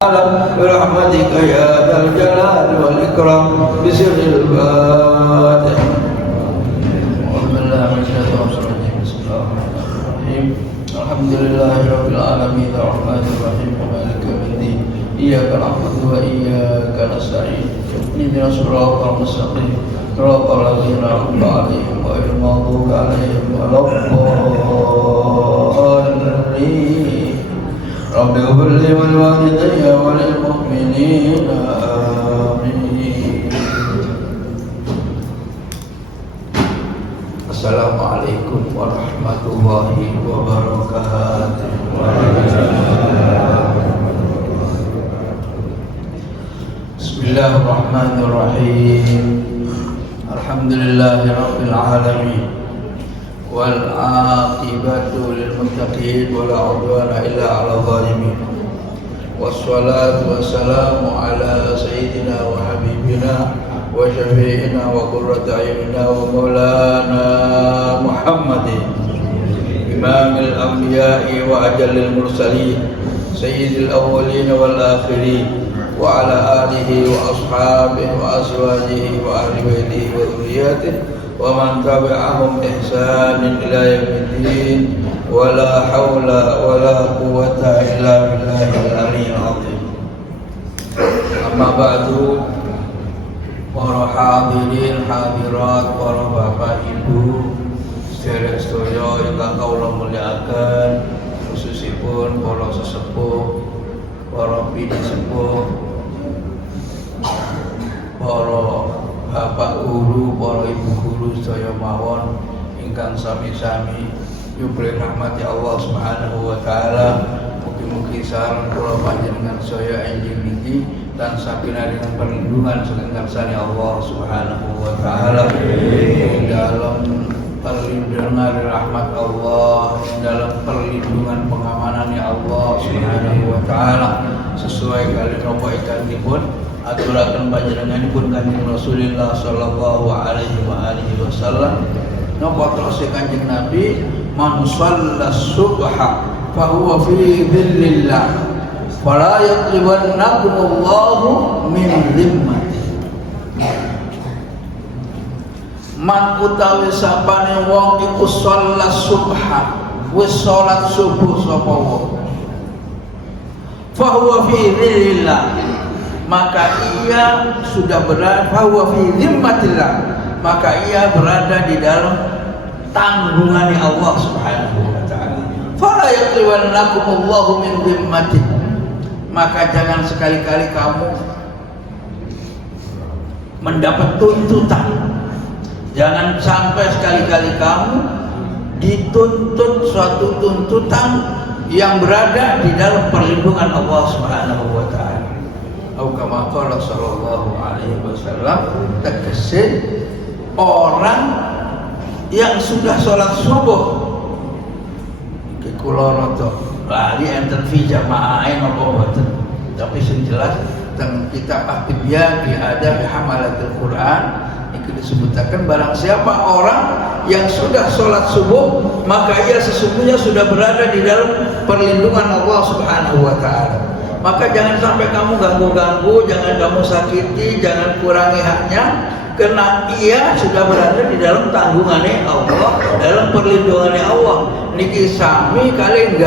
برحمتك يا ذا الجلال والإكرام بسر الفاتحة. أعوذ بالله من الشيطان الرجيم. بسم الله الرحمن الرحيم. الحمد لله رب العالمين الرحمن الرحيم مالك يوم الدين إياك نعبد وإياك نستعين اهدنا الصراط المستقيم صراط الذين أنعمت عليهم غير المغضوب عليهم ولا الضالين. رب اغفر لي ولوالدي وللمؤمنين آمين. Assalamualaikum warahmatullahi wabarakatuh. Bismillahirrahmanirrahim. Alhamdulillahi rabbil alamin. Wal aqibatu lil muttaqin wa la udwana illa 'alal zalimin. Wassalatu wassalamu ala sayyidina wa habibina wa syafi'ina wa qurrati a'yunina wa maulana Muhammadin imamil anbiya'i wa ajallil mursalin sayyidil awwalin wal akhirin wa ala alihi wa ashabihi wa azwajihi wa ahli baitihi wa dhurriyyatihi wa man tabi'ahum ihsanin ila yaumiddin wa la hawla wa la quwwata illa billahil aliyyil azim. Amma ba'du, para hadirin hadirat, para bapak ibu sedherek sedaya ingkang kawula mulyakaken, khususipun para sesepuh, para bini sepuh, para bapak guru, para ibu guru sedaya mawon ingkang sami-sami nyubrih rahmati Allah Subhanahu wa taala. Mugi-mugi sareng kula panjenengan sedaya enjing niki tansah pinaringan perlindungan saking ngarsane Allah Subhanahu wa taala, dalam perlindungan rahmat Allah, dalam perlindungan pengamanan Allah Subhanahu wa taala, sesuai kali napa ikanipun aturaken panjenenganipun Kanjeng Rasulullah sallallahu alaihi wasallam. Napa terus Kanjeng Nabi, man shalla subha fa huwa fi dhillillah fala yaqlibannakumullahu min dhimmati. Man utawi sapane wong iku shalla subha, wis salat subuh sapa wong, fa huwa fi dhillillah, maka ia sudah berada bahwa fi dhimmatillah, maka ia berada di dalam tanggungan Allah Subhanahu wa taala. Fala yaqliwannakumullahu min dhimmati, maka jangan sekali-kali kamu mendapat tuntutan, jangan sampai sekali-kali kamu dituntut suatu tuntutan yang berada di dalam perlindungan Allah Subhanahu wa taala. Kama qala sallallahu alaihi wasallam, tegese orang yang sudah sholat subuh iki kula rada lali enten fi jama'ain apa boten, tapi sing jelas teng kitab At-Tibyaan fi Adab Hamalatul Quran iki disebutaken barang siapa orang yang sudah sholat subuh maka ia sesungguhnya sudah berada di dalam perlindungan Allah Subhanahu wa taala. Maka jangan sampai kamu ganggu-ganggu, jangan kamu sakiti, jangan kurangi haknya, karena ia sudah berada di dalam tanggungannya Allah, dalam perlindungannya Allah. Niki sami kali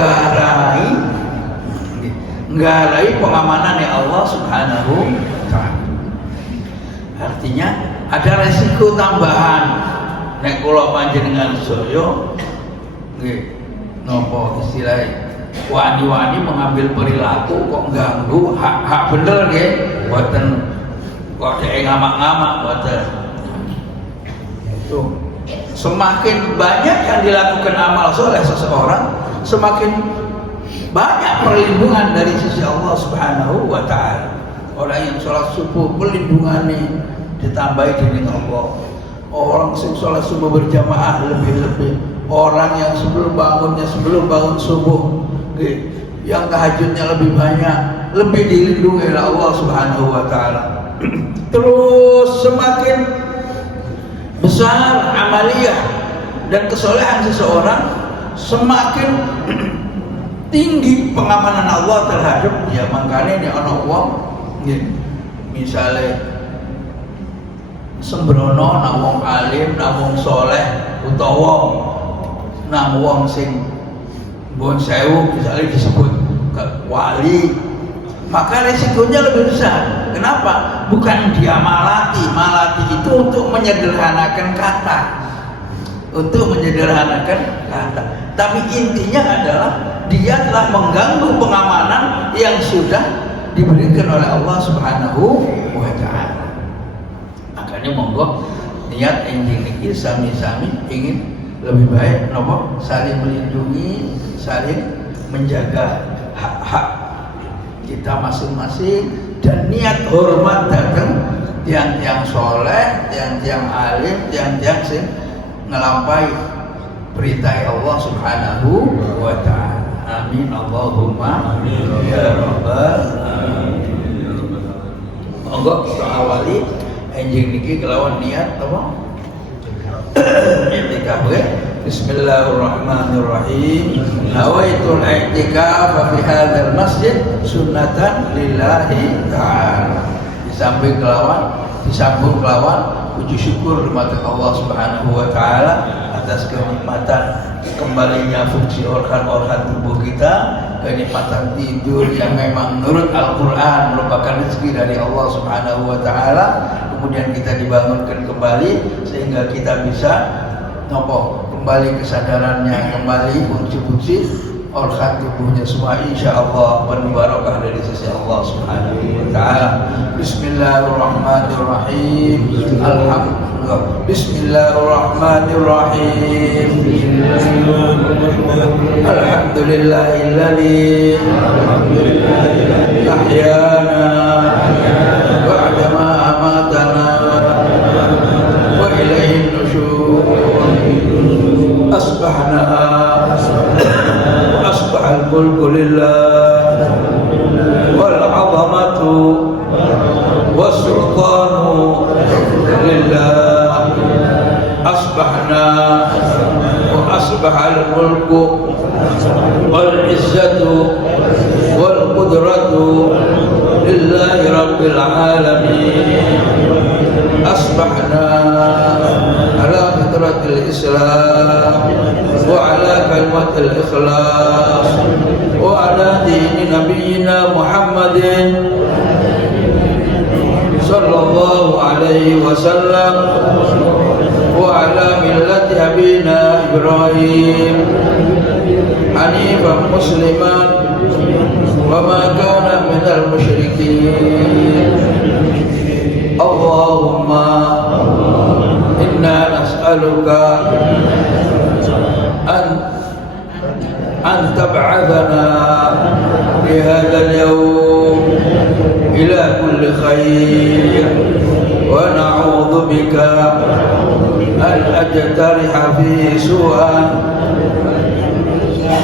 nggarai pengamanannya Allah Subhanahu wa taala. Artinya ada resiko tambahan. Nek kula panjenengan sedaya nggih napa istilahnya wani-wani mengambil perilaku kok ganggu hak bener nggih, boten kok dhek ngamak-ngamak boten. Itu semakin banyak yang dilakukan amal soleh seseorang, semakin banyak perlindungan dari sisi Allah Subhanahu wa taala. Orang yang sholat subuh perlindungannya ditambahi dening Allah. Orang yang sholat subuh berjamaah lebih-lebih. Orang yang sebelum bangun subuh, yang tahajudnya lebih banyak, lebih dilindungi oleh Allah Subhanahu wa taala. Terus semakin besar amaliyah dan kesolehan seseorang, semakin tinggi pengamanan Allah terhadap dia. Makanya ini ana wong misale sembrono nang wong alim, nang wong soleh utawa nang wong sing bon sewu misalnya disebut wali, maka resikonya lebih besar. Kenapa? Bukan dia malati itu untuk menyederhanakan kata, tapi intinya adalah dia telah mengganggu pengamanan yang sudah diberikan oleh Allah Subhanahu wa ta'ala. Makanya monggo niat enjing niki sami-sami ingin lebih baik nopo saling melindungi, saling menjaga hak-hak kita masing-masing, dan niat hormat datang tiang-tiang soleh, tiang-tiang alim, tiang-tiang sing ngelampai perintah Allah Subhanahu wa ta'ala. Amin Allahumma amin ya rabbal alamin. Monggo kita awali enjing niki kelawan niat apa? I'tikaf. Bismillahirrahmanirrahim. Nawaitul i'tikaf fi hadzal masjid sunnatan lillahi ta'ala. Disambung kelawan puji syukur kepada Allah Subhanahu wa ta'ala atas kenikmatan kembalinya fungsi organ-organ tubuh kita, kenikmatan tidur yang memang menurut Al-Quran merupakan rezeki dari Allah Subhanahu wa ta'ala. Kemudian kita dibangunkan kembali sehingga kita bisa kembali kesadarannya, kembali fungsi-fungsi organ tubuhnya semua insyaallah penuh barokah dari sisi Allah Subhanahu wa ta'ala. Bismillahirrahmanirrahim. Alhamdulillah. Bismillahirrahmanirrahim. Alhamdulillahilladzi ahyana ba'da ma amatana wa ilaihin nusyur. Asbahna al-mulku lillah wal 'azamatu was sultanu lillah. Asbahna wa asbahal mulku wal izzatu wal qudratu lillahi rabbil alamin. Asbahna ala fitratil islam wa ala kalimatil ikhlas wa ala dini nabiyyina Muhammadin sallallahu alaihi wasallam wa ala millati abina Ibrahim hanifan musliman wa ma kana minal musyrikin. Allahumma inna nas'aluka an tab'athana fi hadzal yawm ila kulli khair wa na'udzu bika an ajtariha fi su'an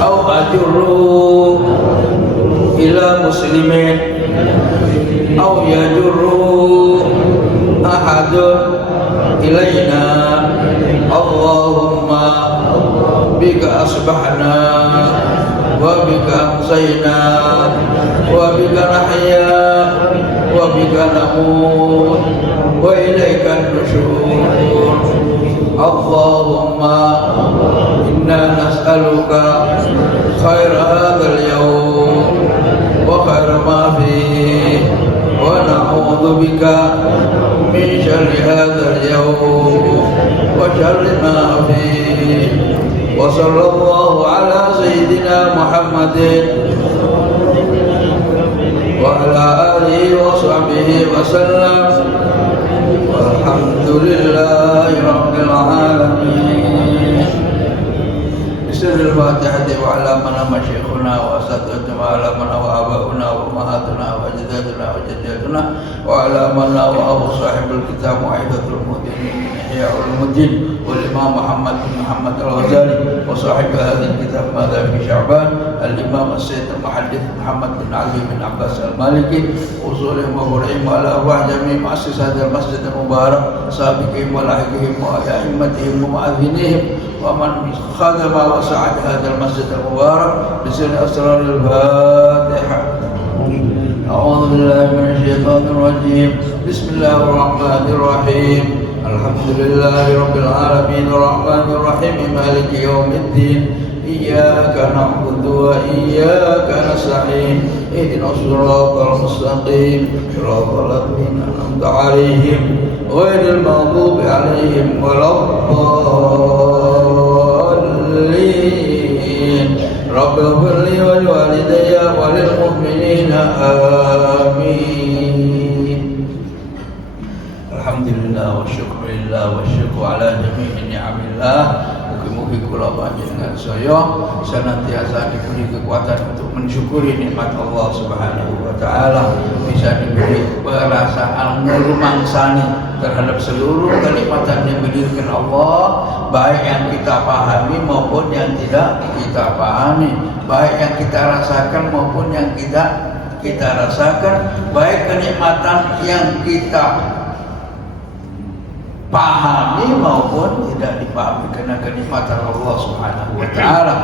aw ajurru ila muslimin aw yajurru ahadun ilaina. Allahumma bika asbahna wa bika amsayna wa bika nahya wa bika namut wa ilaika nusyur. Allahumma inna nas'aluka khaira hadzal yawm wa khaira ma fihi wa na'udzu bika min syarri hadzal yawm wa syarri ma fihi. Wa sallallahu ala sayyidina Muhammadin wa ala alihi wa sahbihi wa sallam. Walhamdulillahi rabbil alamin. Bismillahil Fatihati wa ala man masyikhuna wa asatuna wa ala man wa abauna wa ummahatuna wa ajdaduna wa jaddatuna wa وعلى من ناواه صاحب الكتاب وعيدة المدين إحياء المدين والإمام محمد بن محمد الغزالي وصاحب هذا الكتاب ماذا في شعبان الإمام السيد المحدث محمد بن علي بن عباس المالكي وصولهم وفرعهم وعلى أرواح جميع مؤسس هذا المسجد المبارك سابقهم ولاحقهم وأئمتهم ومؤذنيهم ومن خدم وساعد هذا المسجد المبارك بسر أسرار الفاتحة. أعوذ بالله من الشيطان الرجيم. بسم الله الرحمن الرحيم. الحمد لله رب العالمين الرحمن الرحيم مالك يوم الدين إياك نعبد وإياك نستعين اهدنا الصراط المستقيم صراط الذين أنعمت عليهم غير المغضوب عليهم ولا الضالين. رب اغفر لي ولوالدي وللمؤمنين آمين. Alhamdulillah wa syukurillah wa syukur ala jami'i ni'amillah. Mugi-mugi kula panjenengan saya senantiasa diberi kekuatan untuk mensyukuri nikmat Allah Subhanahu wa taala, bisa diberi perasaan ngurmangsani terhadap seluruh kenikmatan yang diberikan Allah, baik yang kita pahami maupun yang tidak kita pahami, baik yang kita rasakan maupun yang tidak kita rasakan, baik kenikmatan yang kita pahami maupun tidak dipahami, karena kenikmatan Allah Subhanahu wa taala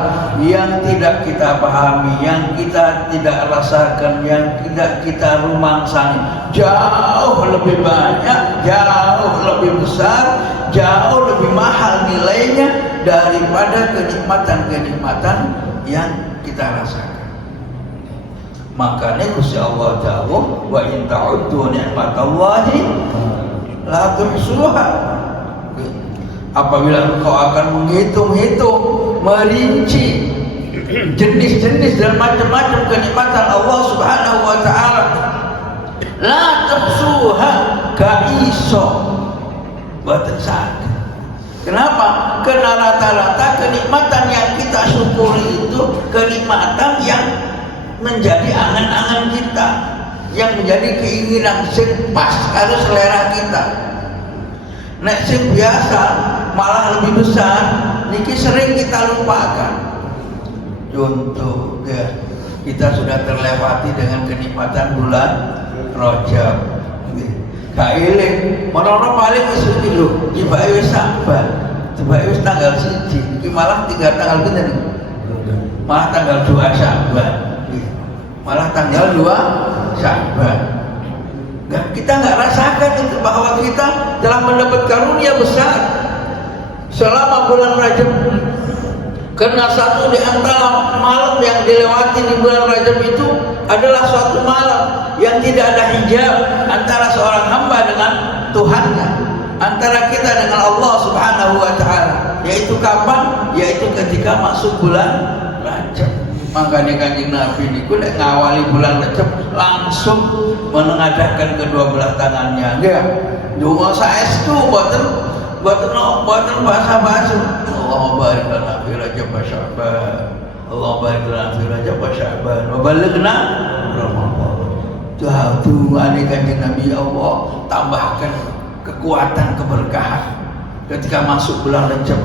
yang tidak kita pahami, yang kita tidak rasakan, yang tidak kita rumangsani jauh lebih banyak, jauh lebih besar, jauh lebih mahal nilainya daripada kenikmatan-kenikmatan yang kita rasakan. Makanya Gusti Allah jawab, wa in ta'uddu ni'matallahi la tuhsuha. Apabila engkau akan menghitung-hitung, merinci jenis-jenis dan macam-macam kenikmatan Allah Subhanahu wa taala, la tuhsuha, ka iso boten saged. Kenapa? Karena rata-rata kenikmatan yang kita syukuri itu kenikmatan yang menjadi angan-angan kita, yang menjadi keinginan sing pas karo selera kita. Nek sing biasa malah lebih besar niki sering kita lupakan. Contoh ya, kita sudah terlewati dengan kenikmatan bulan Rajab. Kailing menawa paling wis lho, tibake wis sabar. Tibake wis tanggal 1, iki malah tinggal tanggal pinten? Malah tanggal 2 Sya'ban. Malah tanggal 2 Sya'ban. Kita nggak rasakan itu bahwa kita telah mendapat karunia besar selama bulan Rajab. Karena satu di antara malam yang dilewati di bulan Rajab itu adalah suatu malam yang tidak ada hijab antara seorang hamba dengan Tuhannya, antara kita dengan Allah Subhanahu wa taala. Yaitu kapan? Yaitu ketika masuk bulan Rajab. Makanya Kanjeng Nabi niku nek ngawali bulan Rajab langsung menengadahkan kedua belah tangannya. Nggih. Donga saestu boten basa-basi. Allahumma barik lana fi Rajab wa Sya'ban. Allahumma barik lana fi Rajab wa Sya'ban. Wa balighna Ramadan. Dungane Kanjeng Nabi, Allah tambahkan kekuatan keberkahan ketika masuk bulan Rajab.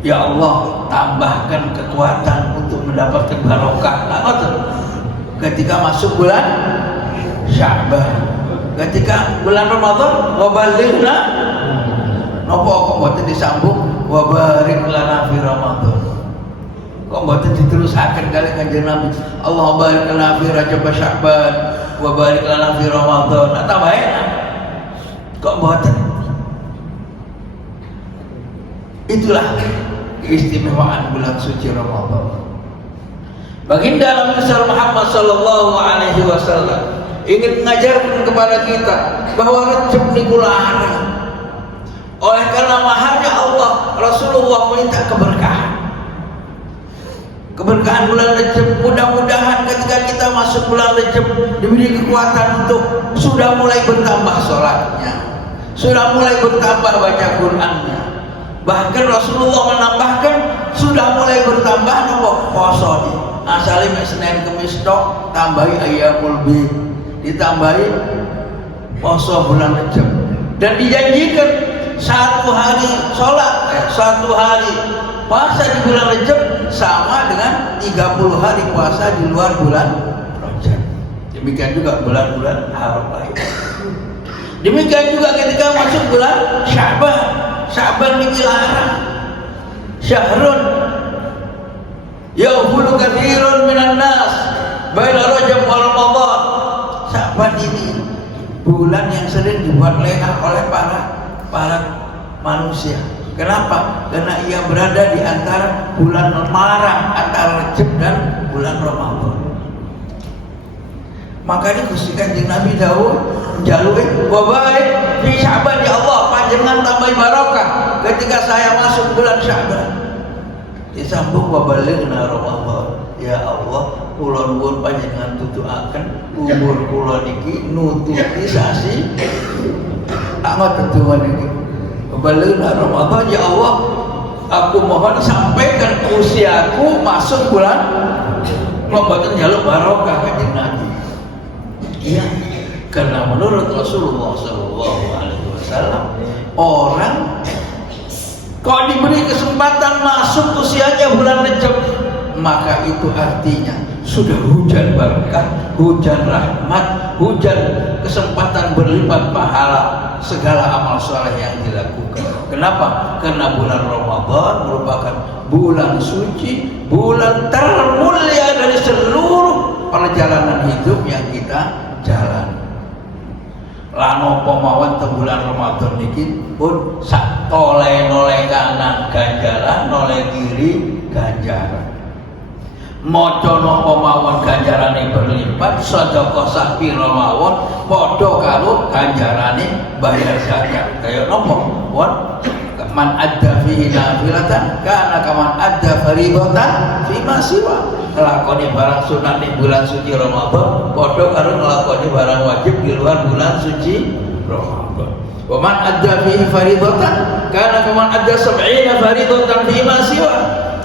Ya Allah, tambahkan kekuatan untuk mendapatkan barokah. Ketika masuk bulan Sya'ban, ketika bulan Ramadan, wa balighna, napa kok mboten disambung wa barik lana fi Ramadan? Kok mboten diterusaken kali Kanjeng Nabi? Allahumma barik lana fi Rajab wa Sya'ban wa barik lana fi Ramadan. Tambah enak. Kok mboten? Itulah keistimewaan bulan suci Ramadan. Baginda Nabi Muhammad sallallahu alaihi wasallam ingin mengajarkan kepada kita bahwa Rajab niku larang. Oleh karena maharnya Allah, Rasulullah minta keberkahan. Keberkahan bulan Rajab, mudah-mudahan ketika kita masuk bulan Rajab diberi kekuatan untuk sudah mulai bertambah sholatnya, sudah mulai bertambah baca Qur'annya. Bahkan Rasulullah menambahkan sudah mulai bertambah nopo poso nih. Asale mek Senin Kamis tok, tambahi ayyamul bid, ditambahi puasa bulan Rajab, dan dijanjikan satu hari sholat, satu hari puasa di bulan Rajab sama dengan 30 hari puasa di luar bulan Rajab. Demikian juga bulan-bulan haram lain. Demikian juga ketika masuk bulan Sya'ban. Sya'ban dilarang. Syahrun ya'fulu katsirun minan nas baina Rajab wa Ramadan. Sya'ban ini bulan yang sering dibuat lengah oleh para manusia. Kenapa? Karena ia berada di antara bulan melarang, antara Rajab dan bulan Ramadan. Makanya Gusti Kanjeng Nabi Daud jaluke baik di Sya'ban, ya Allah panjenengan tambah barokah ketika saya masuk bulan Sya'ban. Disambung wabalighna Ramadan. Ya Allah, kula nuwun panjenengan tutukaken umur kula niki nututi sasi amat tentuan iki. Wabalighna Ramadan, ya Allah, aku mohon sampaikan usiaku masuk bulan Ramadan, jaluk barokah Kanjeng Nabi. Iya, karena menurut Rasulullah SAW, orang kalau diberi kesempatan masuk usianya bulan Rajab, maka itu artinya sudah hujan berkah, hujan rahmat, hujan kesempatan berlipat pahala segala amal soleh yang dilakukan. Kenapa? Karena bulan Ramadan merupakan bulan suci, bulan termulia dari seluruh perjalanan hidup yang kita jalan. Lano pemawan bulan Ramadan niki pun sak noleh kanan ganjaran, noleh kiri ganjaran. Maca napa mawon ganjarane berlipat, sedekah sak pira mawon padha karo ganjarane bayar zakat. Kaya napa? Wan man adda fihi nafilatan kana kaman adda fardhatan fi ma siwa. Nglakoni barang sunat di bulan suci Ramadan padha karo nglakoni barang wajib di luar bulan suci Ramadan. Wa man adda fihi fardhatan kana kaman adda 70 fardhatan fi ma siwa.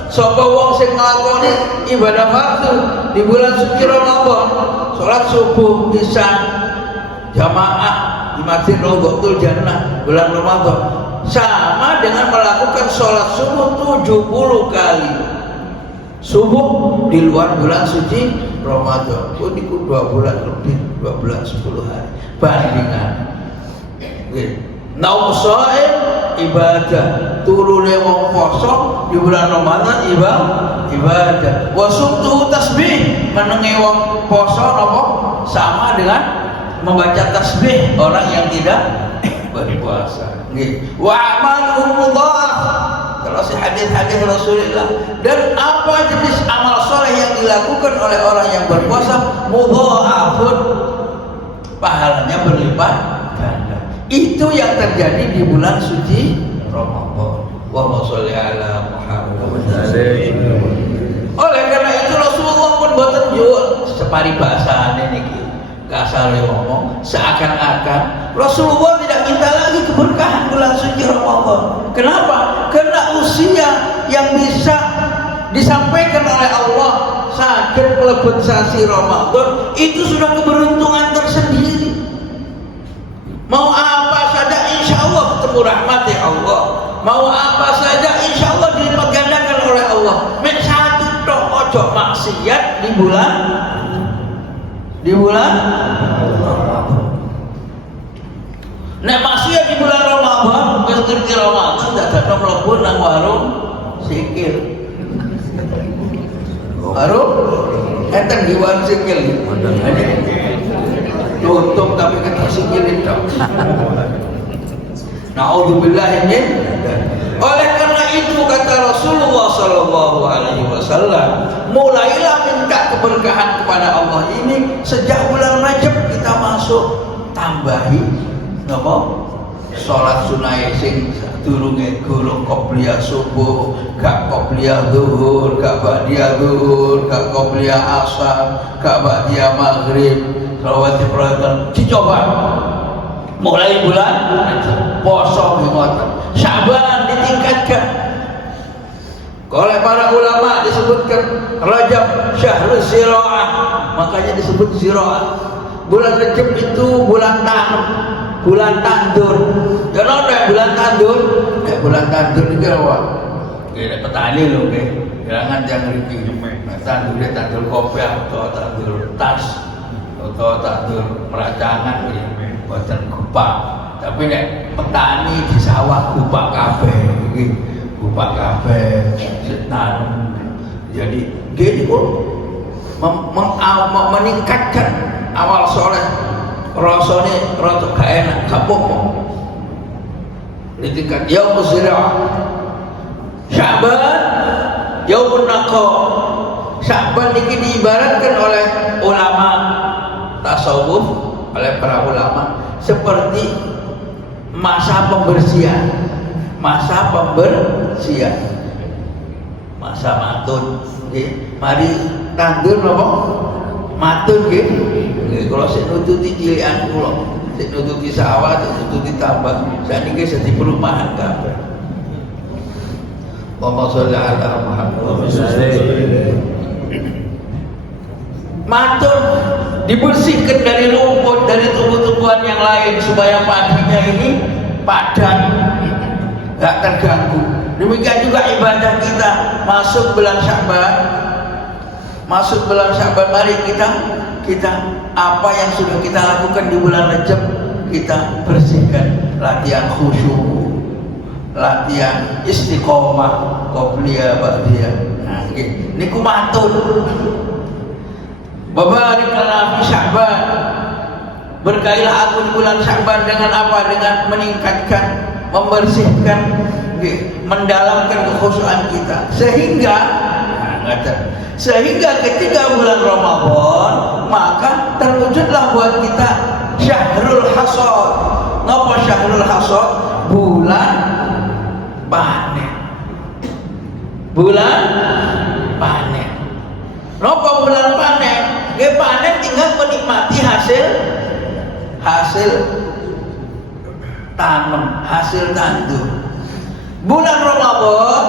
Sapa wong sing nglakoni ibadah fardu di bulan suci Ramadan, salat subuh bisa jamaah di Masjid Rawdatul Jannah bulan Ramadan, sama dengan melakukan sholat subuh 70 kali subuh di luar bulan suci Ramadan. Itu 2 bulan lebih, 2 bulan 10 hari bandingan. Naum shaim ibadah, turune wong poso di bulan Ramadan ibadah. Wa sumtu tasbih, menenge wong poso napa sama dengan membaca tasbih orang yang tidak berpuasa. Wa amaluhu mudha'af, kalau si hadis-hadis Rasulullah. Dan apa jenis amal soleh yang dilakukan oleh orang yang berpuasa, mudha'afun, pahalanya berlipat ganda. Itu yang terjadi di bulan suci Ramadan. Wa sholli ala Muhammad. Oleh karena itu Rasulullah pun boten jual separibasane niki. Kasar ngomong seakan-akan Rasulullah tidak minta lagi keberkahan bulan suci Ramadan. Kenapa? Karena usia yang bisa disampaikan oleh Allah sakit kelebet sasi Ramadan itu sudah keberuntungan tersendiri. Mau apa saja insya Allah ketemu rahmat ya Allah. Mau apa saja insya Allah dilipat gandakan oleh Allah. Mek satu tok ojo maksiat di bulan nek maksiat di bulan Ramadan, ngerti Ramadan dadak mlebu nang warung sikil. Warung enten di warung sikil. Tutup tapi kata sikil tok. Na'udzubillah min. Oleh karena itu kata Rasulullah sallallahu alaihi wasallam, mulailah minta keberkahan kepada Allah ini sejak bulan Rajab. Kita masuk tambahi napa? Salat sunai sing durunge guru qobliyah subuh, gak qobliyah zuhur, gak ba'diyah zuhur, gak qobliyah asar, gak ba'diyah maghrib. Selawat dicoba mulai bulan poso ngoten. Sya'ban ditingkatkan. Oleh para ulama disebutkan Rajab syahrul ziraah, makanya disebut ziraah. Bulan Rajab itu bulan tandur. Jangan ada bulan tandur. Bulan tandur itu apa? Kayak petani loh, jangan riki. Tandur kopi atau tandur tas atau tandur meracangan, buatan kupak. Tapi nek petani di sawah kupak kafe, setan. Jadi gini kok meningkatkan amal soleh, rasanya rada gak enak, gak apa-apa. Ditingkat yaumuz zira'ah, Sya'ban yaumun naqa. Sya'ban ini diibaratkan oleh ulama tasawuf, oleh para ulama seperti masa pembersihan, masa matun. Mari tandur napa? Matun nggih. Kalau sik nututi cilikan kula, sik nututi sawah, sik nututi tambak, sakniki dadi perumahan kabeh. Allahumma sholli ala Muhammad. Matun dibersihkan dari rumput, dari tumbuh-tumbuhan yang lain supaya padinya ini padan, gak terganggu. Demikian juga ibadah kita masuk bulan Sya'ban, mari kita apa yang sudah kita lakukan di bulan Rajab kita bersihkan. Latihan khusyuk, latihan istiqomah, qobliyah, ba'diyah. Nah, niku matun. Babarik lana fi Sya'ban. Berkailah aku di bulan Sya'ban dengan apa? Dengan meningkatkan, membersihkan, mendalamkan kekhusyuan kita sehingga ketika bulan Ramadan maka terwujudlah buat kita syahrul hasad. Napa syahrul hasad? Bulan panen. Napa bulan panen? Panen tinggal menikmati hasil tanam, hasil tandur. Bulan Ramadan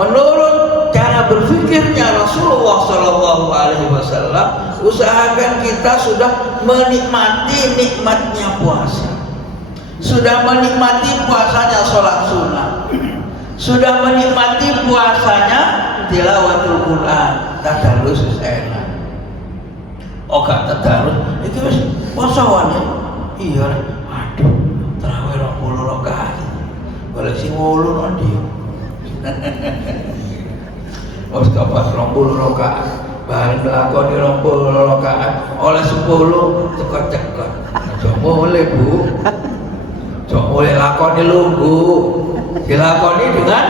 menurut cara berpikirnya Rasulullah Shallallahu Alaihi Wasallam, usahakan kita sudah menikmati nikmatnya puasa, sudah menikmati puasanya sholat sunnah, sudah menikmati puasanya tilawatul Quran, tadarus enak. Oh gak tadarus itu wis posoane. Iya, aduh, tarawih 20 rakaat. Boleh sing 8 nanti. Wis kapas 20 rakaat. Bareng lakoni 20 rakaat oleh 10 cekot-cekot. Aja boleh, Bu. Aja boleh lakoni lunggu. Dilakoni dengan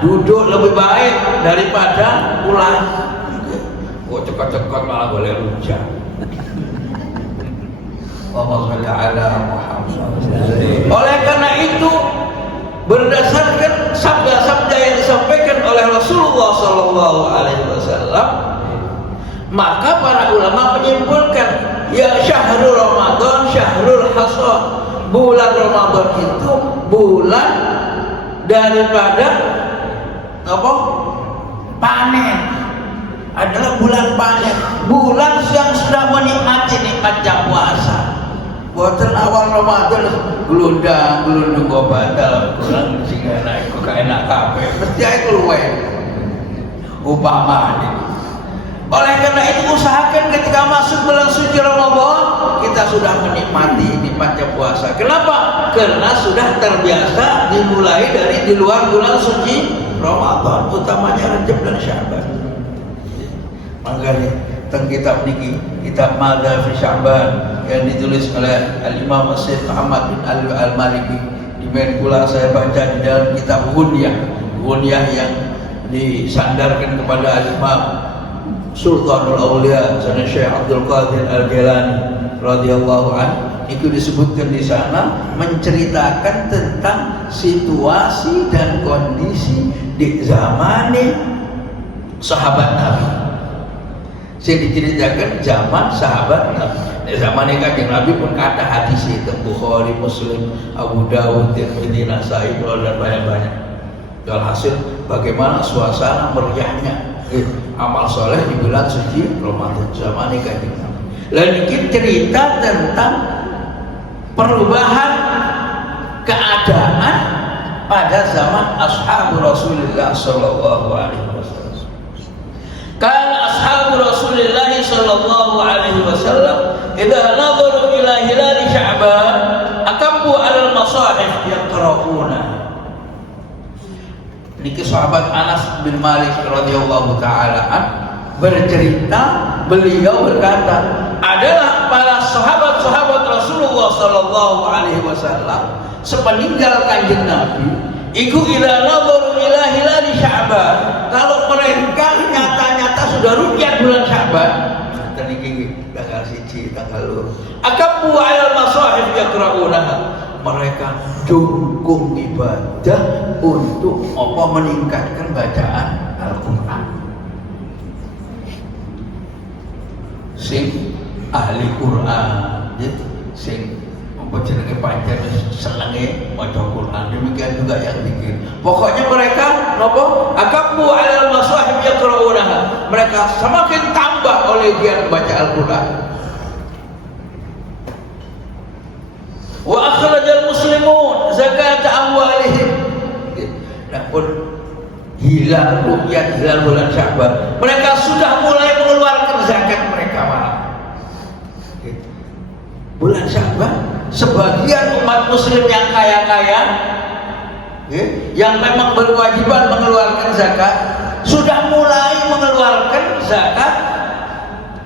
duduk lebih baik daripada ulang. Kok cekot-cekot malah boleh rujak. Allahumma sholli ala Muhammad. Oleh karena itu, berdasarkan sabda-sabda yang disampaikan oleh Rasulullah Sallallahu Alaihi Wasallam, maka para ulama menyimpulkan, ya syahrul Ramadan syahrul hasad. Bulan Ramadan itu bulan daripada apa? Panen. Adalah bulan panen, bulan yang sudah menikmati nikmatnya puasa. Buatan awal Ramadan gelundang kok batal, kurang sing enak kok enak kabeh. Mesti ae luwe. Upamane. Oleh karena itu usahakan ketika masuk bulan suci Ramadan kita sudah menikmati nikmatnya puasa. Kenapa? Karena sudah terbiasa dimulai dari di luar bulan suci Ramadan, utamanya Rajab dan Sya'ban. Makanya tentang kitab niki, kitab Mada fi Sya'ban yang ditulis oleh Al-Imam Syekh Muhammad bin Al-Maliki, dimana pula saya baca di dalam kitab Ghunyah yang disandarkan kepada Al-Imam Sultanul Auliya Syekh Abdul Qadir Al-Jilani radhiyallahu anhu. Itu disebutkan di sana menceritakan tentang situasi dan kondisi di zaman sahabat Nabi. Saya diceritakan zaman sahabat Nabi. Zaman Kanjeng Nabi pun kata hadis itu Bukhari, Muslim, Abu Dawud, Tirmidzi, Nasai dan banyak-banyak. Alhasil bagaimana suasana meriahnya amal soleh di bulan suci Ramadan zaman Kanjeng Nabi. Lalu kita cerita tentang perubahan keadaan pada zaman ashabu Rasulullah sallallahu alaihi wasallam. Kana ashabu Rasulullah sallallahu alaihi wasallam idza nadharu ila hilal Sya'ban akambu 'ala al-masahif yaqra'una. Niki sahabat Anas bin Malik radhiyallahu taala bercerita, beliau berkata, adalah para sahabat-sahabat Rasulullah sallallahu alaihi wasallam sepeninggal Kanjeng Nabi iku ila nadharu ila hilal Sya'ban, kalau mereka nyata-nyata sudah rukyat bulan Sya'ban niki tanggal 1 tanggal 2 akabu 'alal masahif yaqra'unaha, mereka dukung ibadah untuk apa meningkatkan bacaan Al-Qur'an. Sing ahli Quran gitu, sing jenenge pancen senenge maca Quran, demikian juga yang zikir. Pokoknya mereka napa akabu 'alal masahib yaqra'unaha, mereka semakin tambah oleh dia membaca Al-Qur'an. Wa akhrajal muslimun zakat amwalihim, nah pun hilal rukyat hilal bulan Sya'ban, mereka sudah mulai mengeluarkan zakat mereka malah. Bulan Sya'ban sebagian umat muslim yang kaya-kaya yang memang berkewajiban mengeluarkan zakat sudah mulai mengeluarkan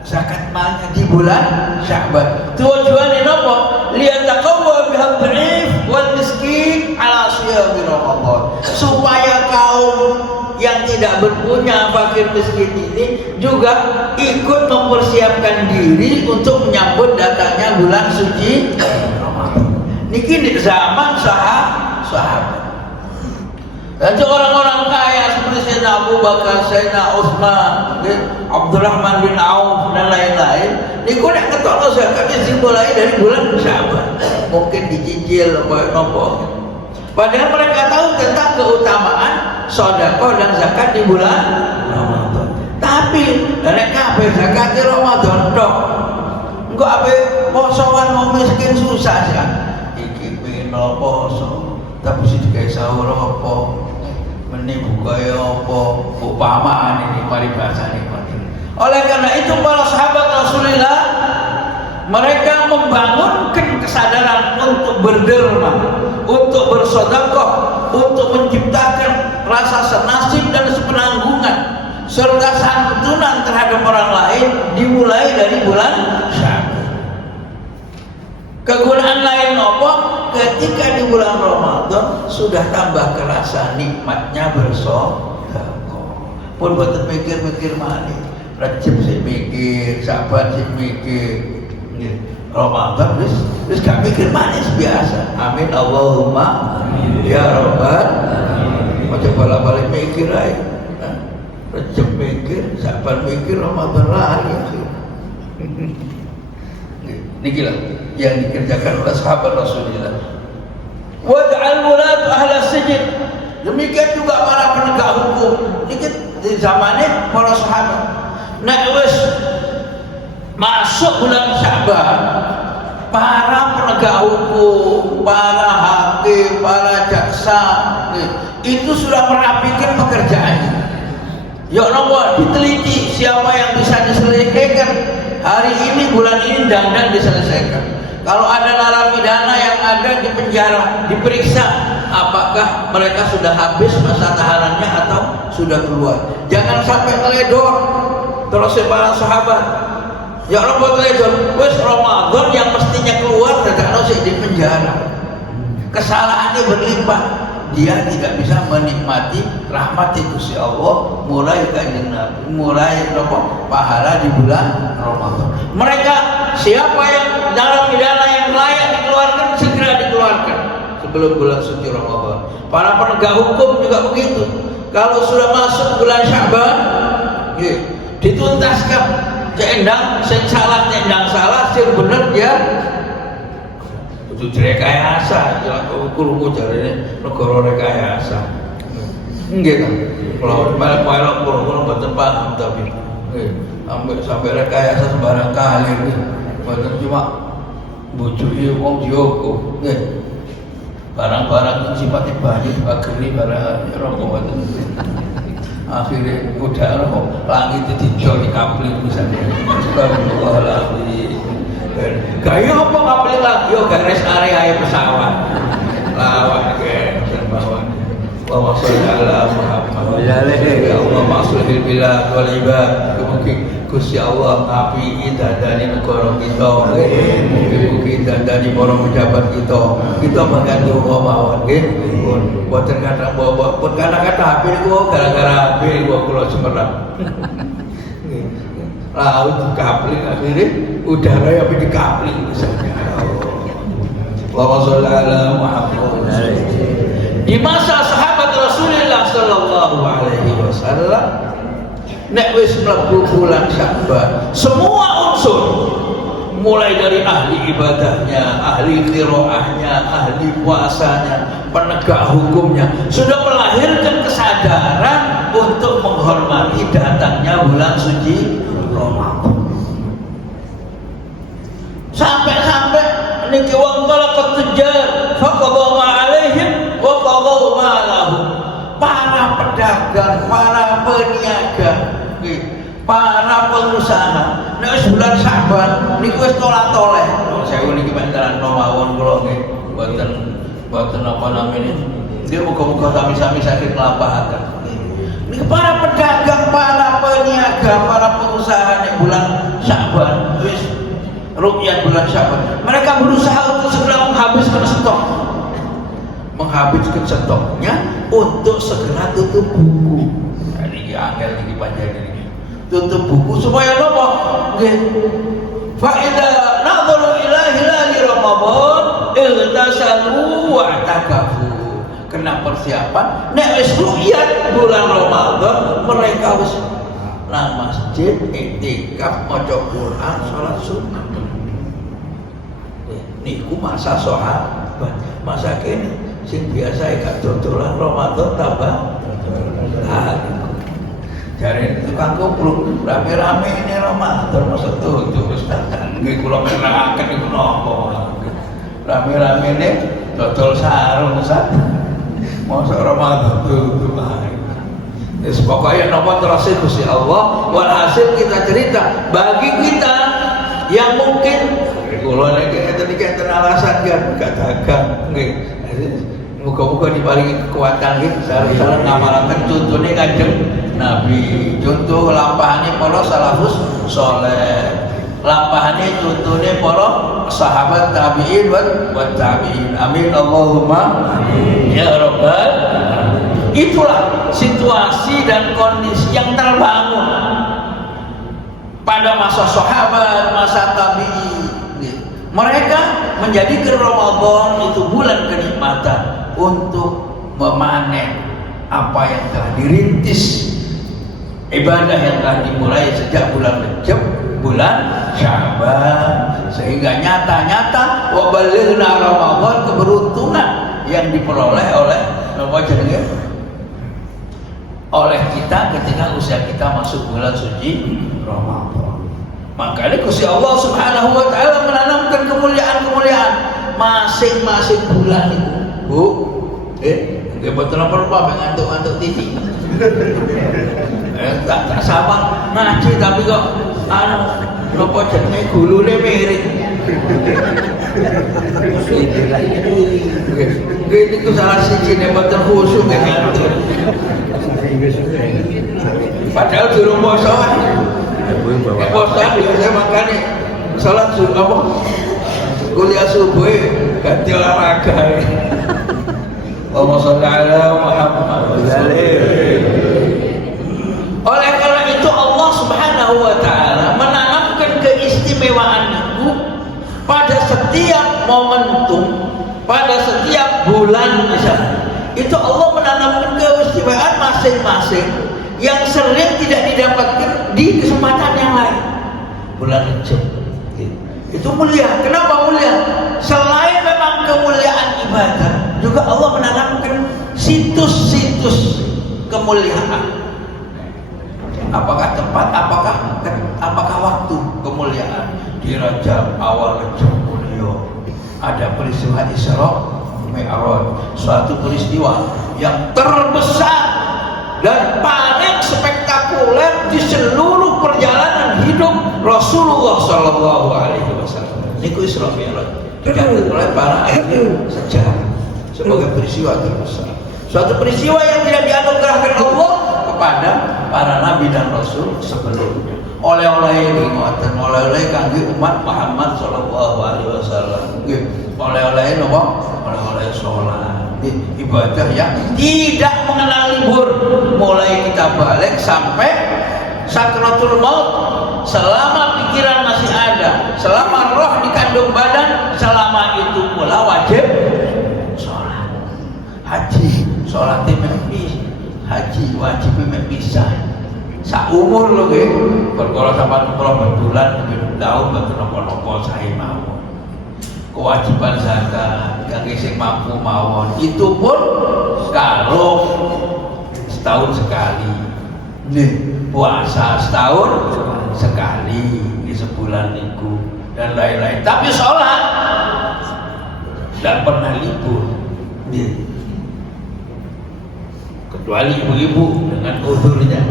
zakat malnya di bulan Sya'ban. Tujuannya apa? Liyataqawwa bihal dha'if wal miskin ala siyami Ramadan, supaya kaum yang tidak berpunya, fakir miskin ini juga ikut mempersiapkan diri untuk menyambut datangnya bulan suci Ramadan. Niki di zaman sahabat. Dan orang-orang kaya seperti Sayyidina Abu Bakar, Sayyidina Utsman, Abdurrahman bin Auf dan lain-lain, niku nek ketokno zakat dimulai dari bulan Sya'ban. Mungkin dicicil apa. Padahal mereka tahu tentang keutamaan sedekah dan zakat di bulan Ramadan. Tapi nek kabeh zakat di Ramadan tok, engko ape posoan mau miskin susah sih. Iki pengen poso, tapi sih digawe sahur apa? Meni buka ya apa? Upamaan ini mari bahasane. Oleh karena itu para sahabat Rasulullah mereka membangunkan kesadaran untuk berderma, untuk bersedekah, untuk menciptakan rasa senasib dan sepenanggungan serta santunan terhadap orang lain dimulai dari bulan Sya'ban. Kegunaan lain apa? Ketika di bulan Ramadan sudah tambah kerasa nikmatnya bersedekah. Pun boten mikir-mikir malih. Rajab sih mikir, Sya'ban sih mikir. Ramadan wis gak mikir manis biasa. Amin Allahumma ya rabbal alamin. Macam balik mikir aja. Rajab mikir, Sya'ban mikir, Ramadan lari. Niki lah yang dikerjakan oleh sahabat Rasulullah. Waj'al wulatu ahla sijin, demikian juga para penegak hukum. Niki di zamannya para sahabat. Nek wis masuk bulan Sya'ban, para penegak hukum, para hakim, para jaksa itu sudah merapikan pekerjaannya. Yuk nomor diteliti siapa yang bisa diselesaikan hari ini, bulan ini, dan diselesaikan. Kalau ada narapidana yang ada di penjara, diperiksa apakah mereka sudah habis masa tahanannya atau sudah keluar. Jangan sampai teledor. Terus para sahabat, ya Allah teledor, wes Ramadan yang mestinya keluar tidak harus di penjara. Kesalahannya berlimpah. Dia tidak bisa menikmati rahmat itu si Allah mulai Kanjeng Nabi, mulai pahala di bulan Ramadan. Mereka siapa yang narapidana yang layak dikeluarkan segera dikeluarkan sebelum bulan suci Ramadan. Para penegak hukum juga begitu. Kalau sudah masuk bulan Sya'ban, dituntaskan. Cendang, sing salah, cendang salah, sing bener dia itu rekayasa, jelas kurungu jarene negara rekayasa. Nggih ta. Kalau melok kurungu mboten paham tapi sampai rekayasa sembarang kali bukan cuma bujuki wong Joko barang-barang sifatnya banyak bageri barang rokok akhirnya udah langit itu dijual di kapling misalnya Astagfirullahaladzim gaya apa kapling lagi yo garis area pesawat lawan ke bawah Allahumma sholli ala Muhammad ya Allah maslihil bilad wal ibad mugi Gusti Allah ngapi dadane negara kita mugi dadane para pejabat kita mengganti mawon nggih boten kata pun kata HP niku gara-gara HP niku kula semerap laut kapling akhirnya udara yang di kapling misalnya Allahumma sholli ala Muhammad di masa sahabat Rasulullah sallallahu alaihi wasallam nek wis mlebu bulan Sya'ban semua unsur mulai dari ahli ibadahnya, ahli qiraahnya, ahli puasanya, penegak hukumnya sudah melahirkan kesadaran untuk menghormati datangnya bulan suci Ramadan. Sampai-sampai niki wong talaqat tujar faqadha ma alaihim wa qadha ma lahum. Para pedagang, para peniaga, para pengusaha nek bulan Sya'ban niku wis tolah-toleh. Sewu niki panjenengan mawon kula nggih boten apa namanya. Dia muga-muga sami-sami sakit nglampahaken. Niki para pedagang, para peniaga, para pengusaha nek bulan Sya'ban wis rukyat bulan Sya'ban. Mereka berusaha untuk segera menghabiskan stoknya untuk segera tutup buku. Nah, ini angel ini panjang ini. Tutup buku supaya apa? Nggih. Fa idza nadharu ila hilali Ramadan iltasalu wa takafu. Kena persiapan nek wis rukyat bulan Ramadan mereka wis nang masjid iktikaf maca Quran salat sunat. Niku masa sahabat, masa kene sing biasa gak dodolan Ramadan tambah jare tukang kupluk rame-rame ini Ramadan masa dodol Ustaz nggih kula menangaken niku napa rame-rame ini dodol sarung Ustaz masa Ramadan dodol ae wis pokoke napa terus Gusti Allah walhasil kita cerita bagi kita yang mungkin kula nek alasan kan gak dagang nggih muga-muga diparingi kekuatan gitu sareng ngamalaken contohnya Kanjeng Nabi contoh lampahane para salafus saleh lampahane contohnya para sahabat tabi'in wa tabi'in amin Allahumma amin ya rabbal itulah situasi dan kondisi yang terbangun pada masa sahabat masa tabi'in mereka menjadikan Ramadan itu bulan kenikmatan untuk memanen apa yang telah dirintis ibadah yang telah dimulai sejak bulan Rajab bulan Sya'ban sehingga nyata-nyata wa balighna Ramadan keberuntungan yang diperoleh oleh oleh kita ketika usia kita masuk bulan suci Ramadan. Makanya Gusti Allah Subhanahu wa taala menanamkan kemuliaan-kemuliaan masing-masing bulan itu. Bu, nggih boten apa-apa ngantuk-ngantuk TV. Tak sama ngaji tapi kok napa jenenge gulune miring. Nggih itu salah siji nek boten khusyuk ngantuk. Padahal durung poso. Posan biasa makanya salat subuh apa kuliah subuh ganti olahraga Allahumma sholli ala Muhammad oleh karena itu Allah Subhanahu wa ta'ala menanamkan keistimewaan itu pada setiap momentum pada setiap bulan misalnya itu Allah menanamkan keistimewaan masing-masing yang sering tidak didapatkan di kesempatan yang lain. Bulan Rajab itu mulia. Kenapa mulia? Selain memang kemuliaan ibadah, juga Allah menanamkan situs-situs kemuliaan. apakah tempat, apakah waktu kemuliaan. Di Rajab, awal Rajab mulia ada peristiwa Isra Mi'raj, suatu peristiwa yang terbesar dan paling spektakuler di seluruh perjalanan hidup Rasulullah Sallallahu Alaihi Wasallam. Niku Isra Mi'raj dicatat oleh para ahli sejarah sebagai peristiwa terbesar, suatu peristiwa yang tidak dianugerahkan Allah kepada para nabi dan rasul sebelumnya. Oleh-oleh ini ngoten, oleh-oleh kangge umat Muhammad Sallallahu Alaihi Wasallam. Oleh-oleh napa? Oleh-oleh salat, ibadah yang tidak mengenal libur, mulai kita balik sampai sakratul maut. Selama pikiran masih ada, selama roh di kandung badan, selama itu pula wajib sholat. Haji, sholat haji wajib bisa saumur loh nggih. Perkara sampean kula betulan tahun mboten napa-napa sae mawon. Kewajiban zakat kangge sing mampu mawon, itu pun kalau setahun sekali. Nih, puasa setahun sekali di sebulan niku dan lain-lain. Tapi sholat tidak pernah libur. Nih, kecuali ibu-ibu dengan uzurnya.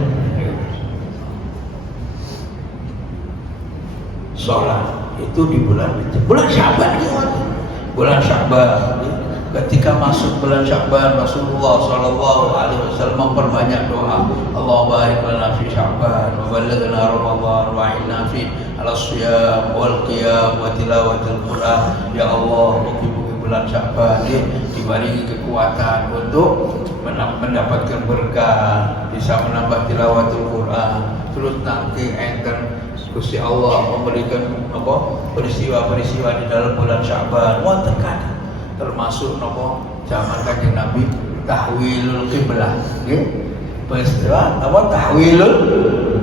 Sholat itu di bulan Sya'ban, bulan Sya'ban. Ketika masuk bulan Sya'ban, Rasulullah Sallallahu Alaihi Wasallam memperbanyak doa. Allahumma barik lana fi Sya'ban wa ballighna Ramadan wa inna fi al-siyam wal qiyam wa tilawatil Quran. Ya Allah, mugi-mugi bulan Sya'ban diberi kekuatan untuk mendapatkan berkah, bisa menambah tilawatul Quran. Terus nanti enten Gusti Allah memberikan peristiwa-peristiwa di dalam bulan Sya'ban. Wonten kadang termasuk zaman Kanjeng Nabi tahwilul qiblah, nggih. Peristiwa tahwilul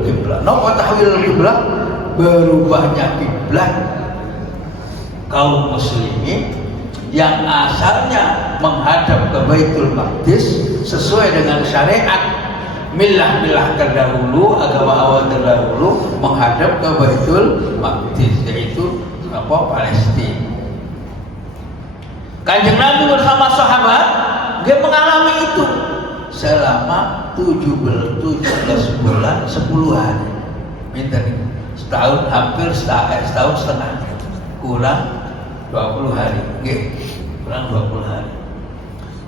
qiblah. Tahwilul qiblah? Berubahnya kiblat kaum muslimin yang asalnya menghadap ke Baitul Maqdis sesuai dengan syariat milah-milah terdahulu, agama awal terdahulu menghadap ke Baitul Maqdis, yaitu Palestina. Kanjeng Nabi bersama sahabat dia mengalami itu selama 17 bulan 10 hari. Minta setahun, hampir setahun setengah, kurang 20 hari. Kurang 20 hari.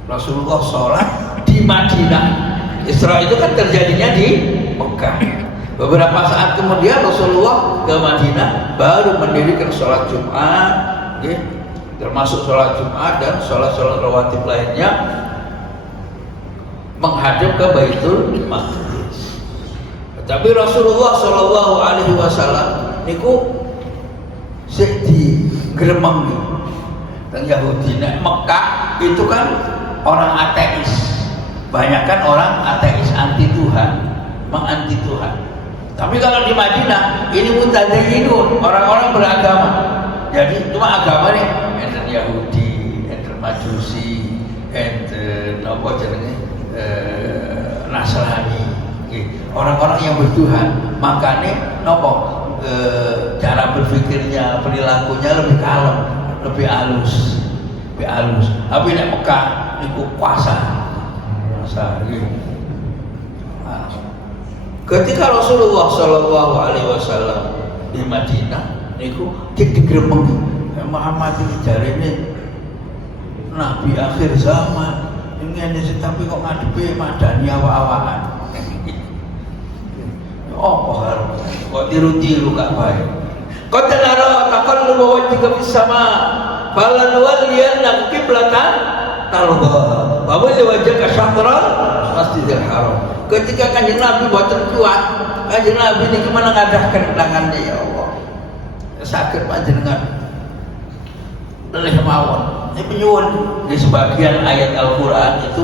Rasulullah sholat di Madinah. Isra itu kan terjadinya di Mekah. Beberapa saat kemudian Rasulullah ke Madinah baru mendirikan sholat Jumat, termasuk sholat Jumat dan sholat-sholat rawatib lainnya menghadap ke Baitul Maqdis. Tapi Rasulullah Shallallahu Alaihi Wasallam niku sik digremeng teng Yahudi. Nek Mekah itu kan orang ateis, banyakkan orang ateis, anti Tuhan, menganti Tuhan. Tapi kalau di Madinah ini mutadayyinun, orang-orang beragama. Jadi cuma agama nih, enten Yahudi, enten Majusi, enten Nasrani, orang-orang yang bertuhan. Makanya cara berpikirnya, perilakunya lebih kalem, lebih halus. Tapi nek Mekah niku kuasa. Ketika Rasulullah Shallallahu Alaihi Wasallam di Madinah niku digremeng Muhammad ini Nabi akhir zaman ini tapi kok ngadepi madani awak-awakan. Oh, kok tiru-tiru gak baik. Qad nara taqalluba wajhika fis sama falanwalliyannaka qiblatan tardaha wa wajhaka syatral Masjidil Haram. Ketika Kanjeng Nabi boten kuat, Kanjeng Nabi ini kemana ngadahkan tangannya, ya Allah. Sakit panjenengan oleh mawon. Ini penyuwun di sebagian ayat Al-Qur'an itu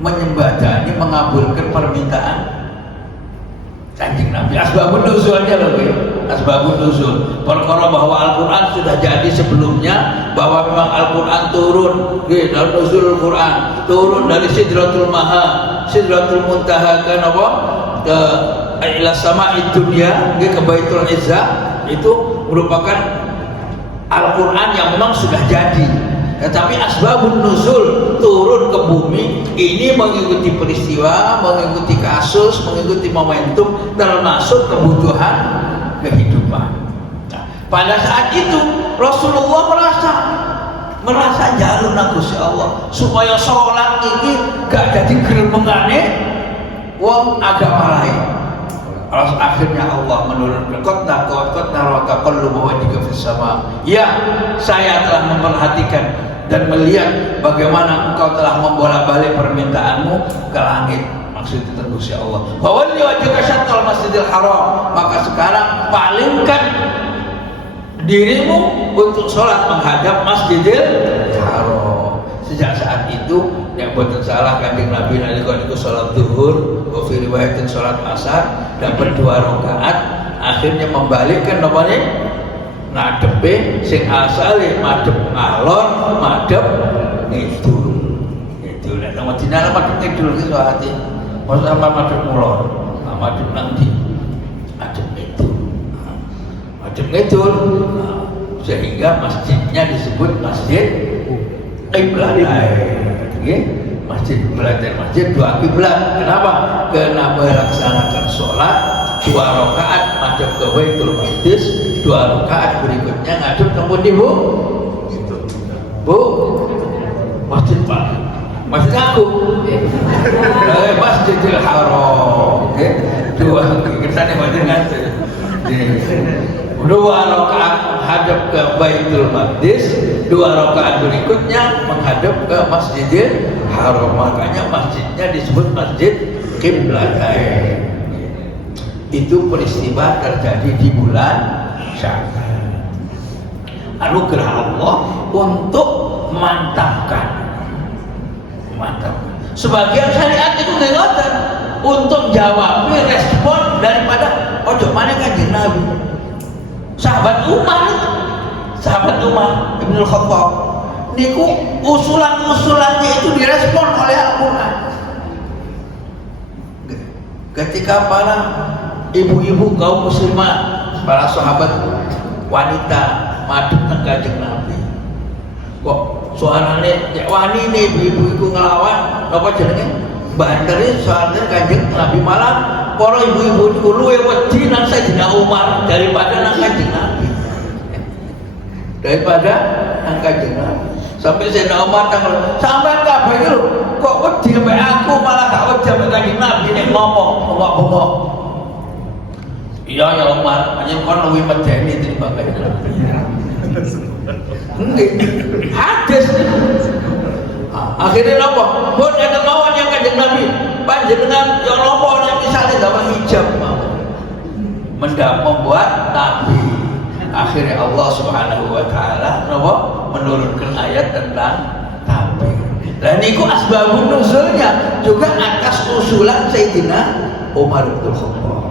menyembadani, mengabulkan permintaan Kanjeng Nabi. Asbabun nuzulnya loh, asbabun nuzul. Perkara bahwa Al-Qur'an sudah jadi sebelumnya, bahwa memang Al-Qur'an turun, dalam nuzul Al-Qur'an turun dari Sidratul Maha, Sidratul Muntaha ke ke ila sama'id dunya, ke Baitul Izzah, itu merupakan Al-Quran yang memang sudah jadi. Tetapi asbabun nuzul turun ke bumi ini mengikuti peristiwa, mengikuti kasus, mengikuti momentum, termasuk kebutuhan kehidupan. Nah, pada saat itu Rasulullah merasa jalur Gusti Allah supaya sholat ini gak jadi geremengane wong agama lain. Akhirnya Allah menurunkan qad naraka qallubu wajhika fis sama. Ya, saya telah memperhatikan dan melihat bagaimana engkau telah membolak-balik permintaanmu ke langit. Maksud itu Gusti Allah. Fawalli wajhaka syatral Masjidil Haram. Maka sekarang palingkan dirimu untuk sholat menghadap Masjidil Haram. Sejak saat itu yang buatan salah Kanjeng Nabi nalika niku sholat zuhur, wa fi riwayatin sholat asar dapat 2 rakaat, akhirnya membalikkan namanya ngadepe sing asale madhep ngalor, madhep ngidul. Itu nek nang Madinah madhep ngidul ki sahate. Masa madhep kulon, madhep nang ndi? Madhep ngidul. Madhep ngidul. Sehingga masjidnya disebut Masjid Qiblat. Nggih, Masjid Qiblat dan Masjid 2 Qiblat. Kenapa? Karena melaksanakan sholat 2 rakaat madhep ke Baitul Maqdis, 2 rakaat berikutnya ngadep ke pundi, Bu? Bu, Masjid Pak. Masjid aku. Masjidil Haram. Nggih, 2 kersane Masjid ngadep. 2 rakaat menghadap ke Baitul Maqdis, 2 rakaat berikutnya menghadap ke Masjidil Haram. Makanya masjidnya disebut Masjid Qiblatain. Itu peristiwa terjadi di bulan Sya'ban. Anugerah Allah untuk mantapkan. Sebagian syariat itu ngoten untuk jawab respon daripada ojo mana Kanjeng Nabi. Sahabat Umar Ibnu Khattab niku usulan-usulannya itu direspon oleh Al-Quran. Ketika para ibu-ibu kaum muslimah, para sahabat wanita madhep nang Kanjeng Nabi, kok suarane wani nih ibu-ibu iku ngelawan apa jenenge mbanteri soalnya Kanjeng Nabi, malah para ibu-ibu niku luwe wedi nang Sayyidina Umar daripada nang Kanjeng Nabi. Sampai Sayyidina Umar sampean kabeh iki lho kok wedi sampe aku malah gak wedi sampe Kanjeng Nabi nek ngomong bengok-bengok. Iya ya Umar, hanya kon luwih medeni timbang Kanjeng Nabi. Hadis. Akhirnya apa? Pun enten mawon yang Kanjeng Nabi panjenengan ya napa nek misale damel hijab membuat Nabi. Akhirnya Allah Subhanahu wa taala menurunkan ayat tentang Nabi. Dan niku asbabun nuzulnya juga atas usulan Sayyidina Umar bin Khattab.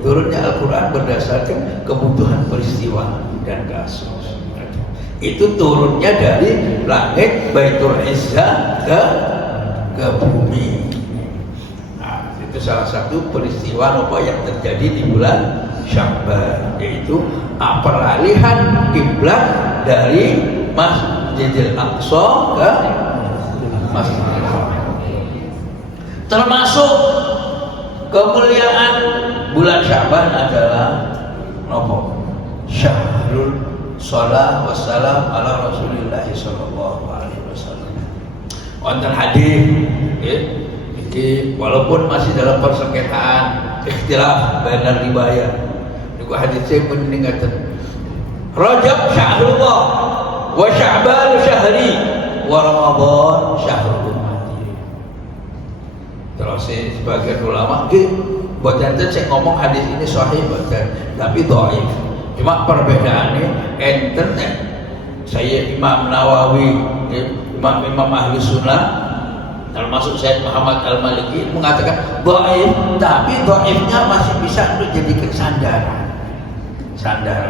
Turunnya Al-Quran berdasarkan kebutuhan peristiwa dan kasus. Itu turunnya dari langit Baitul Izzah ke bumi. Nah, itu salah satu peristiwa apa yang terjadi di bulan Sya'ban, yaitu peralihan kiblat dari Masjidil Aqsa ke Masjidil Haram. Termasuk kemuliaan bulan Sya'ban adalah nopo? Syahrul shalah wassalam ala Rasulillah sallallahu alaihi wasallam. Wonten hadis iki walaupun masih dalam persengketaan ikhtilaf benar riwayat. Niku hadis pun ngaten. Rajab syahrullah wa Sya'ban syahri wa Ramadan syahrul ummati. Terus sebagian ulama boten saya ngomong hadis ini sahih boten, tapi dhaif. Cuma perbedaannya enten saya Imam Nawawi, Imam Ahli Sunnah, termasuk Syekh Muhammad Al-Maliki mengatakan dhaif, tapi dhaifnya masih bisa untuk jadikan sandaran.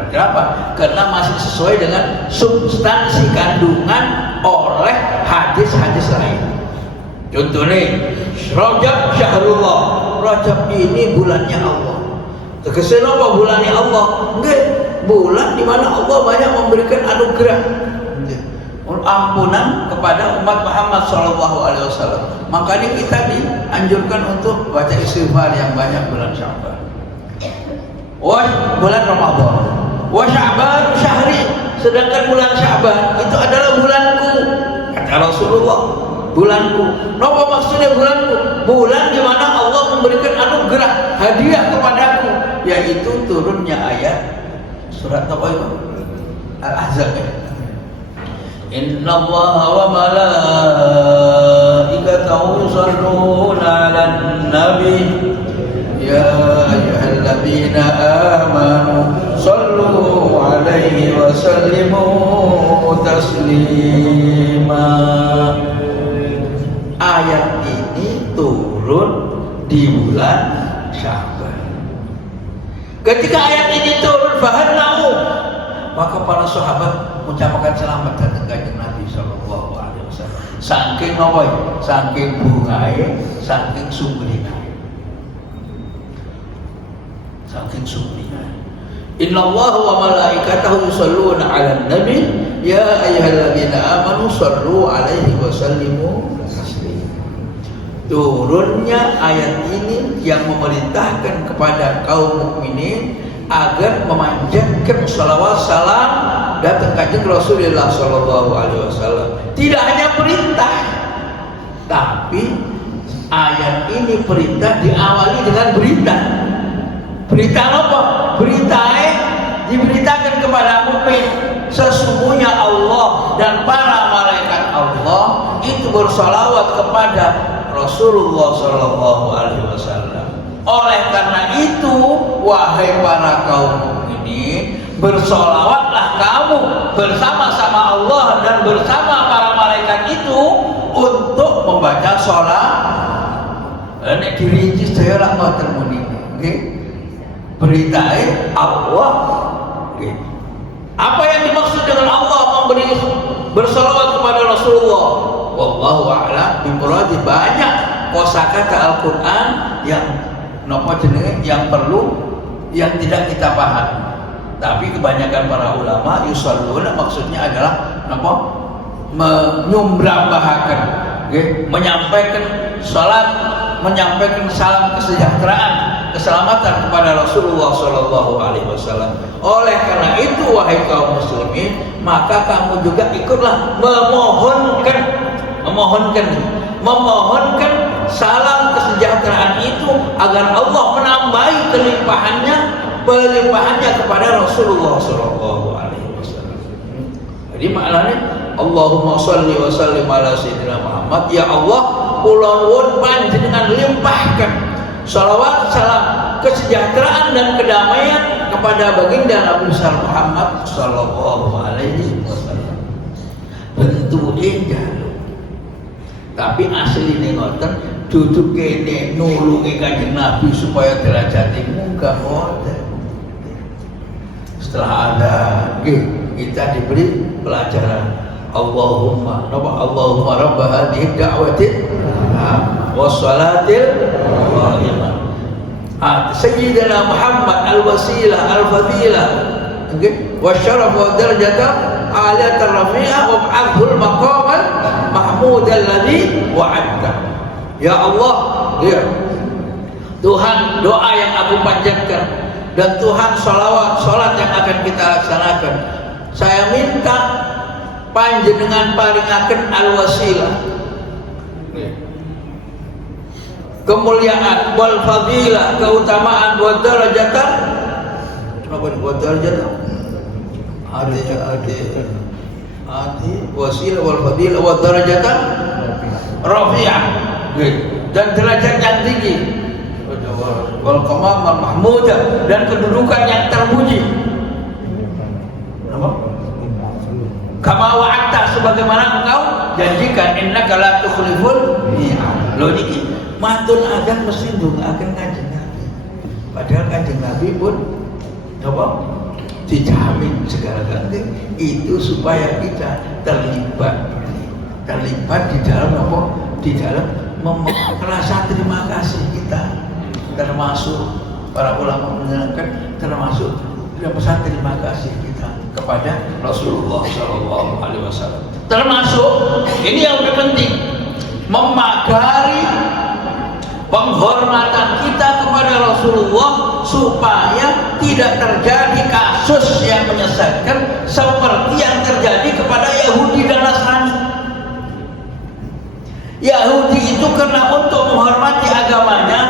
Kenapa? Karena masih sesuai dengan substansi kandungan oleh hadis-hadis lain. Contohnya Rajab syahrullah Rajab ini bulannya Allah. Tegese napa bulannya Allah? Nggih, bulan di mana Allah banyak memberikan anugerah. Ampunan kepada umat Muhammad SAW. Makanya kita dianjurkan untuk baca istighfar yang banyak bulan Sya'ban. Bulan Ramadan. Wa Sya'ban syahri, sedangkan bulan Sya'ban itu adalah bulanku, kata Rasulullah. Bulanku. Napa maksudnya bulanku? Bulan di mana Allah memberikan anugerah, hadiah kepadaku, yaitu turunnya ayat surat apa itu? Al-Ahzab. Inna Allaha wa malaikatahu yusholluna 'alan nabi ya ayyuhalladzina amanu shallu 'alaihi wa sallimu taslima. Ayat ini turun di bulan Sya'ban. Ketika ayat ini turun, fahannahu, maka para sahabat mengucapkan selamat datang kanjeng Nabi sallallahu alaihi wasallam. Saking apa? Saking bungae, saking sumrine. Saking sumrine. Innallaha wa malaikatahu yusholluna 'alan nabi ya ayyuhalladzina amanu shallu 'alaihi wa sallimu taslima. Turunnya ayat ini yang memerintahkan kepada kaum mukminin agar memanjatkan salawat salam datang kanjeng Rasulullah sallallahu alaihi wasallam. Tidak hanya perintah, tapi ayat ini perintah diawali dengan berita. Berita apa? Berita diberitakan kepada mukmin, sesungguhnya Allah dan para malaikat Allah itu bersalawat kepada Rasulullah sallallahu alaihi wasallam. Oleh karena itu, wahai para kaum mukminin, bersolawatlah kamu bersama-sama Allah dan bersama para malaikat itu untuk membaca sholat. Nek dirinci saya lah ngoten muni. Nggih. Beritai Allah. Nggih. Apa yang dimaksud dengan Allah memberi bersolawat kepada Rasulullah? Wallahu a'lam bimuradi. Banyak kosakata Al-Qur'an yang napa jenenge yang perlu, yang tidak kita pahami. Tapi kebanyakan para ulama yusalluna maksudnya adalah napa? Menyumbrambahaken, nggih, menyampaikan salat, menyampaikan salam kesejahteraan, keselamatan kepada Rasulullah sallallahu alaihi wasallam. Oleh karena itu wahai kaum muslimin, maka kamu juga ikutlah memohonkan salam kesejahteraan itu agar Allah menambahi pelimpahannya kepada Rasulullah sallallahu alaihi wasallam. Jadi maknanya Allahumma shalli wa sallim ala sayyidina Muhammad. Ya Allah, kula nuwun panjenengan limpahkan salawat salam kesejahteraan dan kedamaian kepada baginda Nabi besar Muhammad sallallahu alaihi wasallam. Bentuke jaluk. Tapi asline ngoten, duduk kene nulungi kanjeng Nabi supaya derajatnya munggah ngoten. Setelah ada kita diberi pelajaran Allahumma rabb hadhihi da'watin wassalatil qa'imah sayyidina Muhammad al-wasilah al-fadilah wasyaraf wa darajata aliyat ar-rafi'ah wa ba'athul maqaman mahmud alladhi wa'adta. Ya Allah, ya Tuhan, doa yang aku panjatkan dan Tuhan salat yang akan kita laksanakan, saya minta panjenengan paringaken al-wasilah, kemuliaan, wal fadilah, keutamaan, wa darajatan, wa darajatan, adi wasilah wal fadilah wa darajatan rafi'ah, dan derajat yang tinggi, wal qamam mahmudah, dan kedudukan yang terpuji. Kama wa'adta, sebagaimana engkau janjikan, innaka la tukhliful mi'ad. Lho niki matur adan mesti ndongaaken kanjeng Nabi. Padahal kanjeng Nabi pun apa? Dijamin segala-galanya itu supaya kita terlibat di dalam apa? Di dalam merasa terima kasih kita termasuk para ulama menerangkan termasuk dalam pesan terima kasih kita kepada Rasulullah SAW. Termasuk ini yang lebih penting, memagari penghormatan kita kepada Rasulullah supaya tidak terjadi kasus yang menyesatkan seperti yang terjadi kepada Yahudi dan Nasrani. Yahudi itu karena untuk menghormati agamanya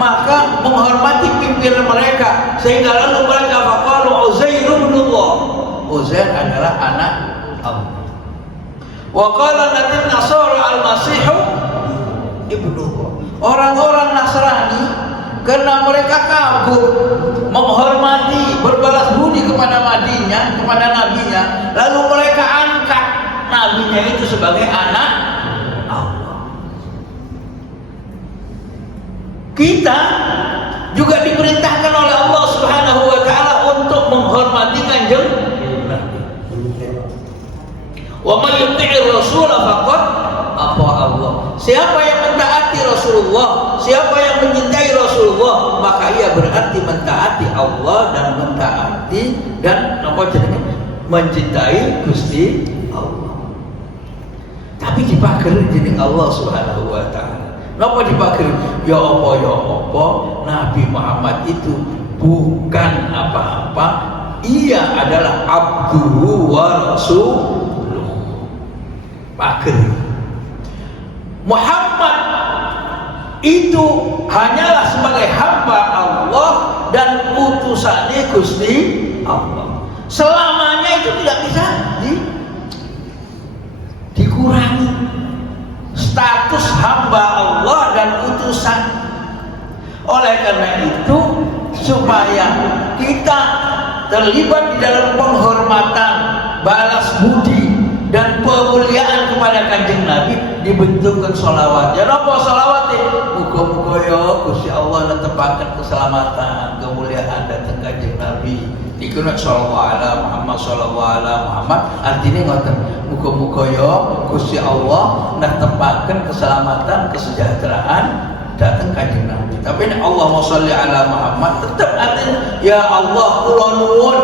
maka menghormati pimpinan mereka, sehingga lalu mereka faqalu Uzair ibn Allah, Uzair adalah anak Allah. Wa qala an-nasara al-masih ibnu Allah. Orang-orang Nasrani karena mereka kagum menghormati, berbalas budi kepada nabinya, lalu mereka angkat nabinya itu sebagai anak Allah. Kita juga diperintahkan oleh Allah Subhanahu wa taala untuk menghormati kanjeng Nabi. Wa may yuti'ir rasul faqad apa Allah. Siapa yang mentaati Rasulullah, siapa yang mencintai Rasulullah, maka ia berarti mentaati Allah dan mentaati dan apa jenenge mencintai Gusti Allah. Tapi dipager dening Allah Subhanahu wa taala. Napa dipager? Ya apa Nabi Muhammad itu bukan apa-apa, ia adalah abduhu wa rasuluh. Pager. Muhammad itu hanyalah sebagai hamba Allah dan utusannya Gusti Allah. Selamanya itu tidak bisa dikurangi status hamba Allah dan utusan. Oleh karena itu, supaya kita terlibat di dalam penghormatan, balas budi dan pemuliaan kepada kanjeng Nabi, dibentukkan sholawat. Ya apa sholawatnya? Muga-muga ya Gusti Allah netepaken keselamatan, kemuliaan datang kanjeng Nabi. Dikira sholawat ala Muhammad, sholawat ala Muhammad. Artinya ngoten, muga-muga ya Gusti Allah netepaken keselamatan, kesejahteraan datang kanjeng Nabi. Tapi ini Allahumma sholli ala Muhammad tetap artinya ya Allah kula nuwun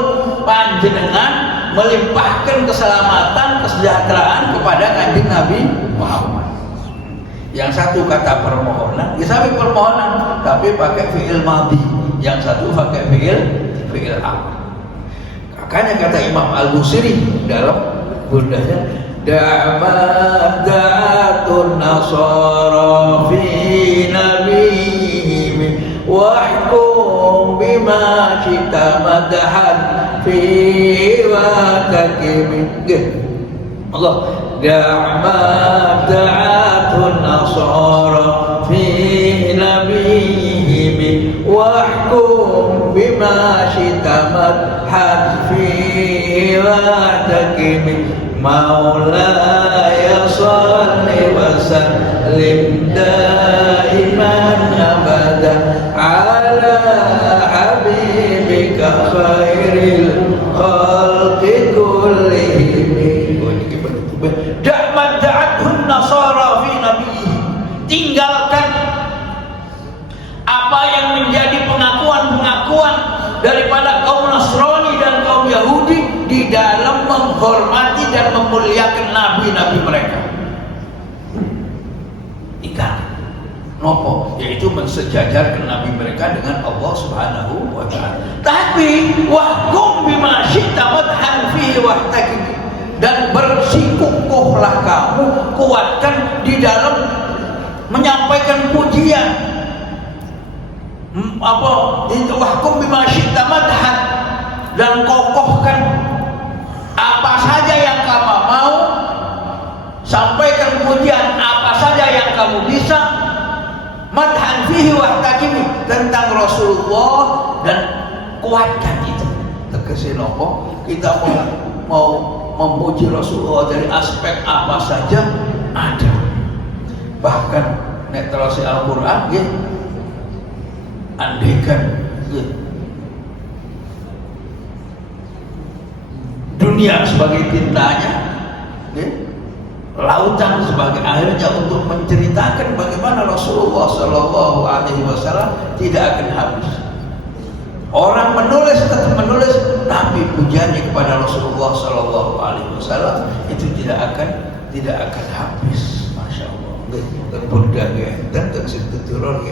panjenengan melimpahkan keselamatan, kesejahteraan kepada kanjeng Nabi Muhammad. Yang satu kata permohonan, ya sampai permohonan, tapi pakai fi'il madhi. Yang satu pakai fi'il amr. Makanya kata Imam Al-Busiri dalam bundanya, da'atun nasara fi nabiyyi wahkum bima syita madhan fi wa takim. Allah da'atun nasara fi nabiyyi wahkum bima syita madhan fi wa takim. Maulaya salli wa sallim daiman abadan ala habibika khairil khalqi kullihim. Da'mat da'athun nasara fi nabiyyi. Tinggalkan apa yang menjadi pengakuan-pengakuan daripada kaum Nasrani dan kaum Yahudi di dalam menghormati dan memuliakan nabi-nabi mereka. Ikan nopo, yaitu mensejajarkan nabi mereka dengan Allah Subhanahu wa taala. Tapi wahkum bima syi'ta wadhan fihi wahtakim, dan bersikukuhlah kamu, kuatkan di dalam menyampaikan pujian. Wahkum bima syi'ta madhan, dan kokohkan apa saja yang kamu mau, sampaikan pujian apa saja yang kamu bisa, madhan fihi wahtakimi, tentang Rasulullah, dan kuatkan itu. Tegese nopo, kita mau memuji Rasulullah dari aspek apa saja ada. Bahkan nek terus Al-Qur'an nggih andaikan dunia sebagai tintanya, lautan sebagai airnya, untuk menceritakan bagaimana Rasulullah Rasulullah Sallallahu Alaihi Wasallam tidak akan habis. Orang menulis tetap menulis, tapi pujiannya kepada Rasulullah Sallallahu Alaihi Wasallam itu tidak akan habis. Masya Allah. Kemudian dan tersiturun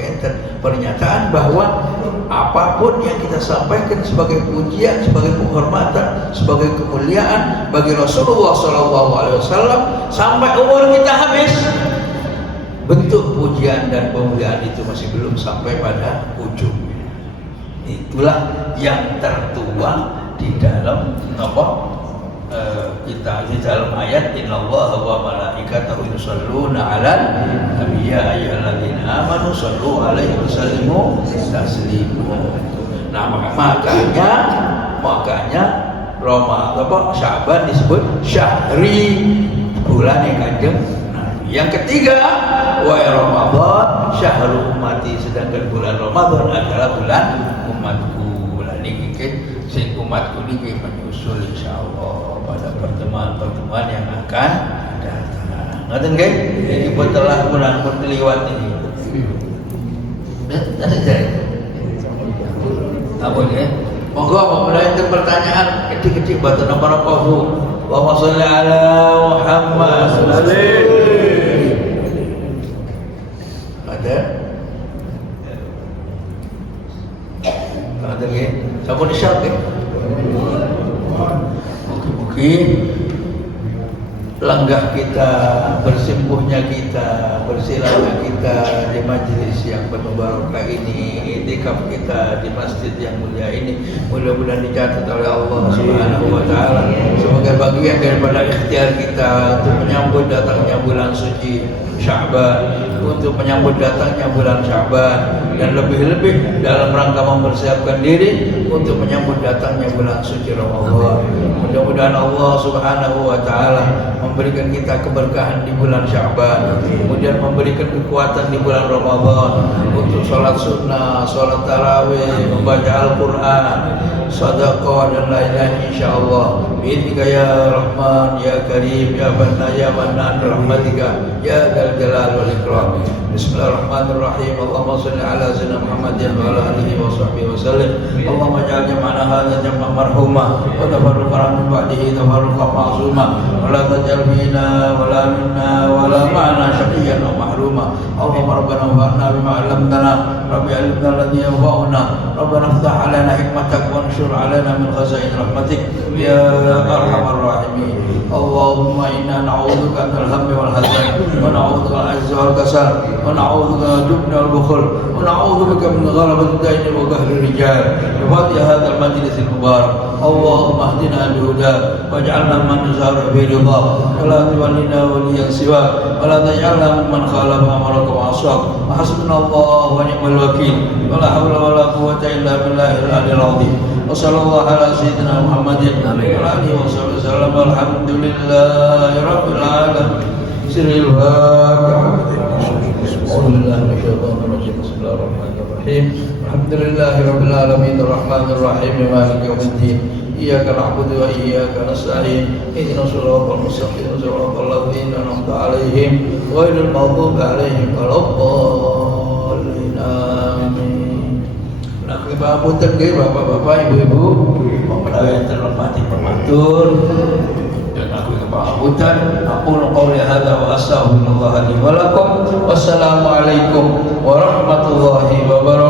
pernyataan bahwa apapun yang kita sampaikan sebagai pujian, sebagai penghormatan, sebagai kemuliaan bagi Rasulullah Sallallahu Alaihi Wasallam sampai umur kita habis, bentuk pujian dan pemuliaan itu masih belum sampai pada ujungnya. Itulah yang tertuang di dalam kita di dalam ayat innallaha wa malaikatahu yusholluna 'alan nabi ya ayyuhalladzina amanu shollu 'alaihi wa sallimu taslima. Nah, makanya Ramadan Sya'ban disebut syahri, bulan yang Kanjeng Nabi. Yang ketiga, wa Ramadan syahrul ummati, sedangkan bulan Ramadan adalah bulan umatku. Bulan ini sing umatku ini menyusul insyaallah pada pertemuan-pertemuan yang akan datang. Ngaten nggih? Iki pun telah kurang pun liwat ini. Apa ya? Monggo mulai pertanyaan ketik-ketik buatan apa-apa Bu. Allahumma sholli ala Muhammad. Ada? Ada nggih? Sampun isyak nggih? Mungkin lenggah kita, bersimpuhnya kita, bersilaturahmi kita di majelis yang penuh barokah ini, itikaf kita di masjid yang mulia ini, mudah-mudahan dicatat oleh Allah Subhanahu wa taala sebagai bagian daripada ikhtiar kita untuk menyambut datangnya bulan suci Sya'ban, untuk menyambut datangnya bulan Sya'ban, dan lebih-lebih dalam rangka mempersiapkan diri untuk menyambut datangnya bulan suci Ramadan. Mudah-mudahan Allah Subhanahu wa taala memberikan kita keberkahan di bulan Sya'ban, kemudian memberikan kekuatan di bulan Ramadan untuk sholat sunnah, sholat tarawih, membaca Al-Quran, sedekah dan lain-lain insyaallah. Bi'idnika ya Rahman ya Karim ya Mannan ya Mannan rahmatika ya dzal jalal wal ikram. Bismillahirrahmanirrahim. Allahumma shalli ala sayyidina Muhammadin wa ala alihi wa sahbihi wa sallim. Allahumma ij'al jam'ana hadza jam'an marhuma wa tafarruqana min ba'dihi tafarruqan ma'suma wa la taj'al fina wa la minna wa la ma'ana shaqiyyan wa mahruma. Allahumma rabbana anfa'na bima 'allamtana rabbi 'allimna alladhi yanfa'una rabbana iftah 'alaina hikmatak wa anshur 'alaina min khaza'in rahmatik ya arhamar rahimin. Allahumma inna na'udzubika minal hammi wal hazan wa na'udzubika minal 'ajzi wal kasal wa na'udzubika minal jubni wal bukhl wa na'udzubika min ghalabati ad-daini wa qahri rijal. Bi fadli hadzal majlis al-mubarak Allahumma ihdina bi-hudak waj'alna man nazara fi ridha wa la tuwallina waliyan siwa wa la taj'alna mimman khalafa amaraka wa 'asaq. Hasbunallahu wa ni'mal wakeel wa la hawla wa la quwwata illa billahil 'aliyyil 'azim. Wa sallallahu ala sayyidina Muhammadin wa ala alihi wa sahbihi wasallam. Alhamdulillahi rabbil alamin. Sirril Fatihah. Bismillahirrahmanirrahim. Alhamdulillahi rabbil alamin arrahmanir rahim maliki yaumiddin. Iyyaka na'budu wa iyyaka nasta'in. Ihdinas siratal mustaqim siratal ladzina an'amta 'alaihim ghairil maghdubi 'alaihim waladdallin. Amin. Nah, kebahagiaan nggih Bapak-bapak, Ibu-ibu, yang terhormati pematur dan aku kebahagiaan. Aku qouli hadza wa astaghfirullah li wa lakum. Wassalamualaikum warahmatullahi wabarakatuh.